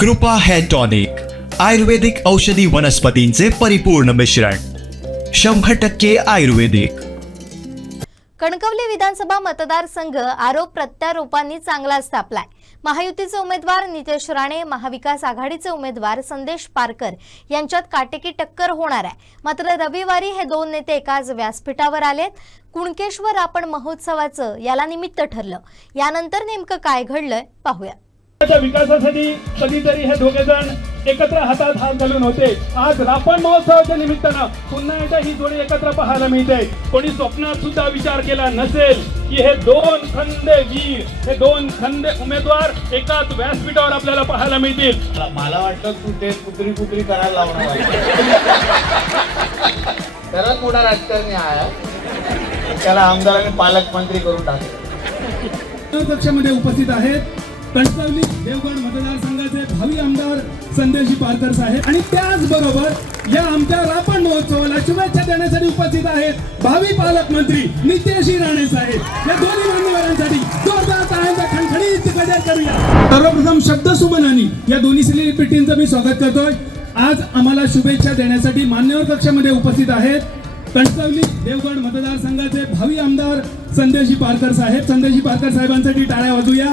कृपा hair tonic, आयुर्वेदिक औषधी वनस्पतींचे परिपूर्ण मिश्रण, 100% आयुर्वेदिक. कणकवली विधानसभा मतदारसंघ आरोप प्रत्यारोपांनी चांगलाच तापलाय. महायुतीचे उमेदवार नितेश राणे, महाविकास आघाडीचे उमेदवार संदेश पारकर यांच्यात काटेकी टक्कर होणार आहे. मात्र रविवारी हे दोन नेते एकाच व्यासपीठावर आलेत. कुणकेश्वर रापण महोत्सवाचं याला निमित्त ठरलं. यानंतर नेमकं काय घडलंय पाहूया. विकासासाठी कधीतरी हे दोघे जण एकत्र हातात हात घालून होते. आज रापण महोत्सवाच्या निमित्तानं पुन्हा एकदा ही जोडी एकत्र पाहायला मिळते. कोणी स्वप्नात सुद्धा विचार केला नसेल की हे दोन खंदे वीर, हे दोन खंदे उमेदवार एकाच व्यासपीठावर आपल्याला पाहायला मिळतील. मला वाटतं तू ते पुत्री करायला लावणार तरच मोठा राजकारणी आहे. त्याला आमदारांनी पालकमंत्री करून टाकले. कक्षामध्ये उपस्थित आहेत कणकवली देवगड मतदारसंघाचे भावी आमदार संदेश पारकर साहेब आणि त्याचबरोबर या आमच्या रापण महोत्सवाला शुभेच्छा देण्यासाठी उपस्थित आहेत भावी पालकमंत्री नितेश राणे साहेब. या दोन्ही मान्यवरांसाठी जोरदार टाळ्यांचा खणखणीत गजर करूया. सर्वप्रथम शब्द सुमनानी या दोन्ही सेलिब्रिटींचं मी स्वागत करतोय. आज आम्हाला शुभेच्छा देण्यासाठी मान्यवर कक्षामध्ये उपस्थित आहेत कणकवली देवगड मतदारसंघाचे भावी आमदार संदेश पारकर साहेब. संदेश पारकर साहेबांसाठी टाळ्या वाजूया.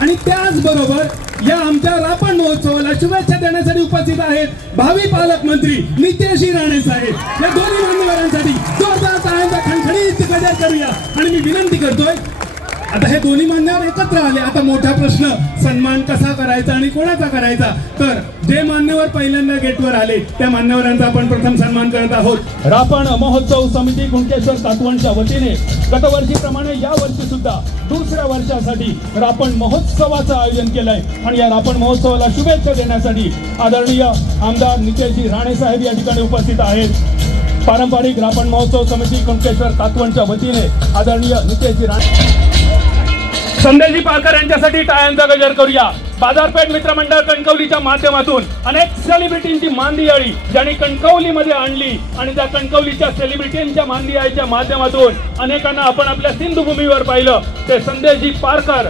आणि त्याचबरोबर या आमच्या रापण महोत्सवाला शुभेच्छा देण्यासाठी उपस्थित आहेत भावी पालकमंत्री नितेश राणे साहेब. या दोन्ही मान्यवरांसाठी जोरदार टाळ्यांचा खणखणीत गजर करूया. आणि मी विनंती करतोय, आता हे दोन्ही मान्यवर एकत्र आले. आता मोठा प्रश्न, सन्मान कसा करायचा आणि कोणाचा करायचा. तर जे मान्यवर पहिल्यांदा गेटवर आले त्या मान्यवरांचा आपण प्रथम सन्मान करत आहोत. रापण महोत्सव समिती कुणकेश्वर कातवणच्या वतीने गतवर्षीप्रमाणे या वर्षी सुद्धा दुसऱ्या वर्षासाठी रापण महोत्सवाचं आयोजन केलंय. आणि या रापण महोत्सवाला शुभेच्छा देण्यासाठी आदरणीय आमदार नितेश राणे साहेब या ठिकाणी उपस्थित आहेत. पारंपरिक रापण महोत्सव समिती कुणकेश्वर कातवणच्या वतीने आदरणीय नितेश राणे संदेश पारकर यांच्यासाठी टाळ्यांचा गजर करूया. बाजारपेठ मित्रमंडळ कणकवलीच्या माध्यमातून अनेक सेलिब्रिटींची मांदियाळी ज्यांनी कणकवलीमध्ये आणली आणि त्या कणकवलीच्या सेलिब्रिटींच्या मांदियाळीच्या माध्यमातून अनेकांना आपण आपल्या सिंधुभूमीवर पाहिलं. ते संदेश पारकर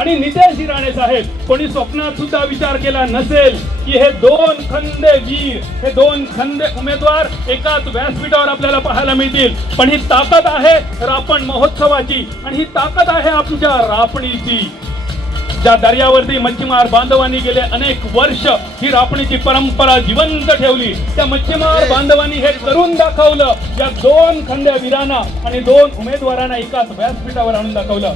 आणि नितेश राणे साहेब. कोणी स्वप्नात सुद्धा विचार केला नसेल की हे दोन खंदे वीर, हे दोन खंदे उमेदवार एकाच व्यासपीठावर आपल्याला पाहायला मिळतील. पण ही ताकद आहे रापण महोत्सवाची आणि ही ताकद आहे आमच्या रापणीची. ज्या दर्यावरती मच्छीमार बांधवांनी गेले अनेक वर्ष ही रापणीची परंपरा जिवंत ठेवली, त्या मच्छीमार बांधवांनी हे करून दाखवलं. या दोन खंद्या वीरांना आणि दोन उमेदवारांना एकाच व्यासपीठावर आणून दाखवलं.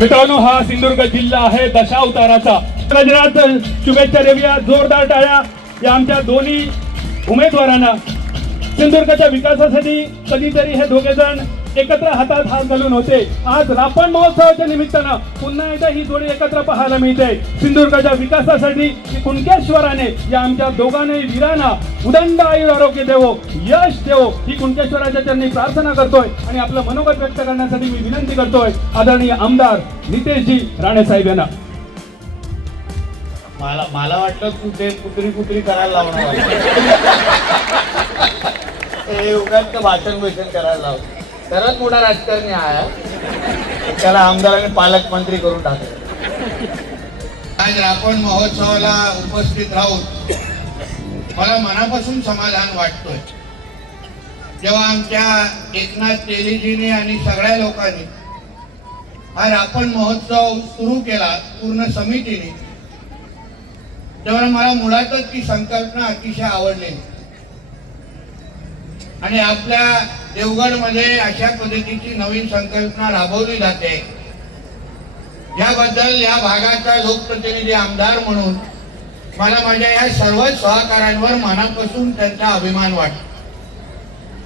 मित्रांनो, हा सिंधुदुर्ग जिल्हा आहे दशावताराचा. गजरात शुभेच्छा देऊया, जोरदार टाळ्या या आमच्या दोन्ही उमेदवारांना. सिंधुदुर्गच्या विकासासाठी कधीतरी हे दोघे जण एकत्र हातात हात घालून होते. आज रापण महोत्सवाच्या निमित्तानं पुन्हा एकदा ही जोडी एकत्र पाहायला मिळते. सिंधुदुर्गच्या विकासासाठी कुणकेश्वराने या आमच्या दोघांनी वीरांना उदंड आयुर आरोग्य देवो, यश देवो ही कुणकेश्वराच्या चरणी प्रार्थना करतोय. आणि आपलं मनोगत व्यक्त करण्यासाठी मी विनंती करतोय आदरणीय आमदार नितेशजी राणे साहेब यांना. मला वाटतं तू ते पुत्री करायला लावणार भाषण करायला लाव तरच मोठा राजकारणी आहे. त्याला आमदारांनी पालकमंत्री करून टाकले. आज रापण महोत्सवाला उपस्थित राहून मला मनापासून समाधान वाटतोय. जेव्हा आमच्या एकनाथ तेलीजीने आणि सगळ्या लोकांनी हा रापण महोत्सव सुरू केला पूर्ण समितीने, तेव्हा मला मुळातच ती संकल्पना अतिशय आवडली. आणि आपल्या देवगडमध्ये अशा पद्धतीची नवीन संकल्पना राबवली जाते याबद्दल या भागाचा लोकप्रतिनिधी आमदार म्हणून मला माझ्या या सर्व सहकाऱ्यांवर मनापासून त्यांचा अभिमान वाटतो.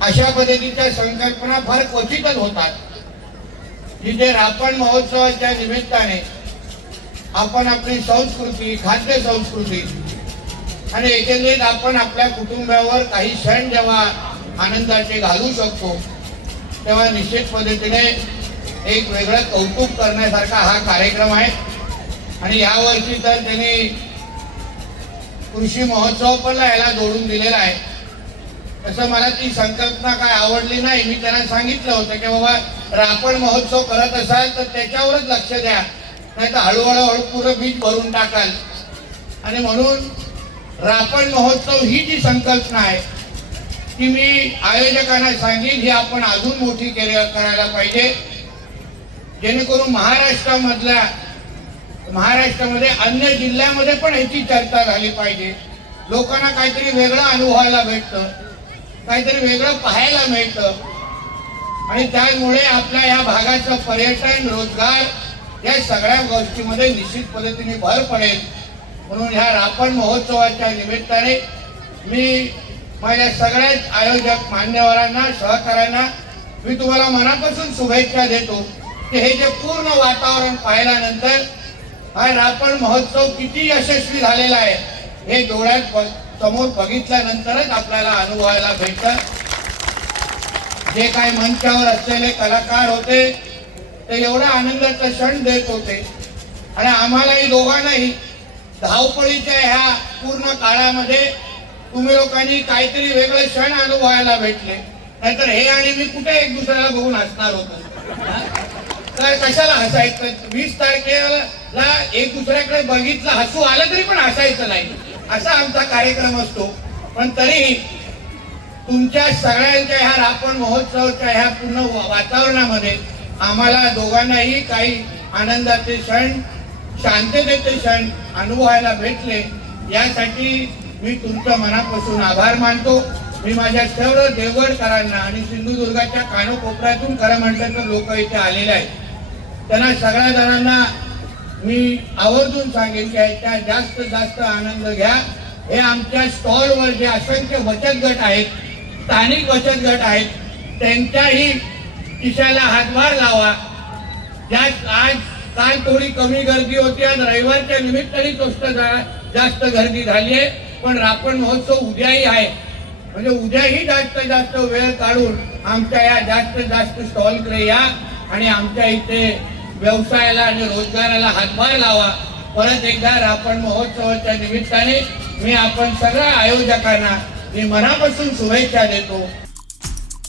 अशा पद्धतीच्या संकल्पना फार क्वचितच होतात, जिथे रापण महोत्सवाच्या निमित्ताने आपण आपली संस्कृती, खाद्य संस्कृती आणि एकंदरीत आपण आपल्या कुटुंबावर काही क्षण जेव्हा आनंदाचे घालू शकतो, तेव्हा निश्चित पद्धतीने एक वेगळं कौतुक करण्यासारखा हा कार्यक्रम आहे. आणि यावर्षी तर त्यांनी कृषी महोत्सव पण याला जोडून दिलेला आहे. तसं मला ती संकल्पना काय आवडली नाही. मी त्यांना सांगितलं होतं की बाबा रापण महोत्सव करत असाल तर त्याच्यावरच लक्ष द्या, नाही तर हळूहळू पुरं बीज भरून टाकाल. आणि म्हणून रापण महोत्सव ही जी संकल्पना आहे ती मी आयोजकांना सांगेन, ही आपण अजून मोठी करायला पाहिजे, जेणेकरून महाराष्ट्रामध्ये अन्य जिल्ह्यामध्ये पण ह्याची चर्चा झाली पाहिजे. लोकांना काहीतरी वेगळं अनुभवायला भेटतं, काहीतरी वेगळं पाहायला मिळतं आणि त्यामुळे आपल्या या भागाचं पर्यटन, रोजगार या सगळ्या गोष्टीमध्ये निश्चित पद्धतीने भर पडेल. म्हणून ह्या रापण महोत्सवाच्या निमित्ताने मी माझ्या सगळ्याच आयोजक मान्यवरांना, सहकाऱ्यांना मी तुम्हाला मनापासून शुभेच्छा देतो की हे जे पूर्ण वातावरण पाहिल्यानंतर हा रापण महोत्सव किती यशस्वी झालेला आहे हे डोळ्यात समोर बघितल्यानंतरच आपल्याला अनुभवायला भेटतं. जे काही मंचावर असलेले कलाकार होते ते एवढा आनंदाचा क्षण देत होते आणि आम्हालाही दोघांनाही धावपळीच्या ह्या पूर्ण काळामध्ये तुम्ही लोकांनी काहीतरी वेगळे क्षण अनुभवायला भेटले. नाहीतर हे आणि मी कुठे एक दुसऱ्याला बघून हसणार होतो, तर कशाला हसायचं. 20 तारखेला एक दुसऱ्याकडे बघितलं, हसू आलं तरी पण हसायचं नाही, असा आमचा कार्यक्रम असतो. पण तरीही तुमच्या सगळ्यांच्या ह्या रापण महोत्सवाच्या ह्या पूर्ण वातावरणामध्ये आम्हाला दोघांनाही काही आनंदाचे क्षण, शांततेचे क्षण अनुभवायला भेटले. यासाठी मी तुमच्या मनापासून आभार मानतो. मी माझ्या सर्व देवगडकरांना आणि सिंधुदुर्गाच्या कानकोपऱ्यातून खरं म्हटलं तर लोक इथे आलेले आहेत, त्यांना सगळ्या जणांना मी आवर्जून सांगेन की याचा जास्तीत जास्त आनंद घ्या. हे आमच्या स्टॉलवर जे असंख्य बचत गट आहेत, स्थानिक बचत गट आहेत, त्यांच्याही खिशाला हातभार लावा. आज काल थोडी कमी गर्दी होती, आज रविवारच्या निमित्ताने जास्त गर्दी झाली आहे. पण रापण महोत्सव उद्याही आहे, म्हणजे उद्याही जास्तीत जास्त वेळ काढून आमच्या या जास्तीत जास्त स्टॉलकडे या आणि आमच्या इथे व्यवसायाला आणि रोजगाराला हातभार लावा. परत एकदा रापण महोत्सवाच्या निमित्ताने मी आपण सगळ्या आयोजकांना मी मनापासून शुभेच्छा देतो.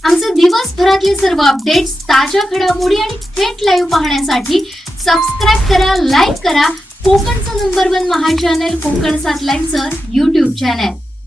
आमचे दिवसभरातले सर्व अपडेट्स, ताज्या घडामोडी आणि थेट लाईव्ह पाहण्यासाठी सबस्क्राईब करा, लाईक करा कोकणचं नंबर 1 महा चॅनल कोकण 7 लाईनचं YouTube चॅनल.